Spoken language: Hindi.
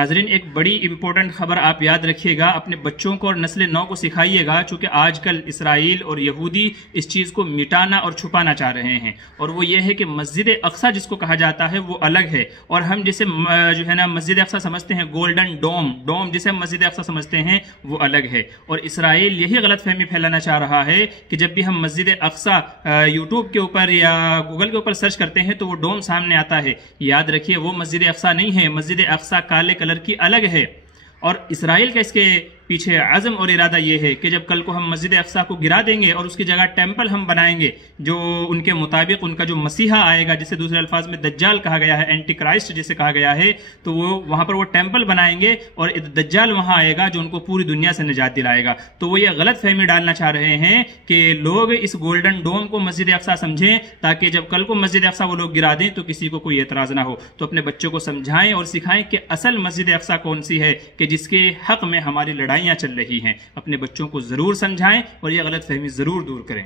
नाजरीन, एक बड़ी इंपॉर्टेंट खबर आप याद रखिएगा, अपने बच्चों को और नस्ल नौ को सिखाइएगा, चूंकि आजकल इसराइल और यहूदी इस चीज़ को मिटाना और छुपाना चाह रहे हैं। और वो ये है कि मस्जिद अक्सा जिसको कहा जाता है वो अलग है, और हम जिसे जो है ना मस्जिद अक्सा समझते हैं, गोल्डन डोम जिसे हम मस्जिद अक्सा समझते हैं, वो अलग है। और इसराइल यही गलत फहमी फैलाना चाह रहा है कि जब भी हम मस्जिद अक्सा यूट्यूब के ऊपर या गूगल के ऊपर सर्च करते हैं तो वो डोम सामने आता है। याद रखिए, वो मस्जिद अक्सा नहीं है। मस्जिद अक्सा काले कलर की अलग है। और इसराइल का इसके पीछे आज़म और इरादा यह है कि जब कल को हम मस्जिद अक्सा को गिरा देंगे और उसकी जगह टेंपल हम बनाएंगे, जो उनके मुताबिक उनका जो मसीहा आएगा, जिसे दूसरे अल्फाज में दज्जाल कहा गया है, एंटी क्राइस्ट जिसे कहा गया है, तो वो वहां पर वो टेंपल बनाएंगे और दज्जाल वहां आएगा जो उनको पूरी दुनिया से निजात दिलाएगा। तो वो ये गलत फहमी डालना चाह रहे हैं कि लोग इस गोल्डन डोम को मस्जिद अक्सा समझें, ताकि जब कल को मस्जिद अक्सा वो लोग गिरा दें तो किसी को कोई एतराज ना हो। तो अपने बच्चों को समझाएं और सिखाएं कि असल मस्जिद अक्सा कौन सी है, कि जिसके हक में हमारी लड़ाइयां चल रही हैं। अपने बच्चों को जरूर समझाएं और यह गलत फहमी जरूर दूर करें।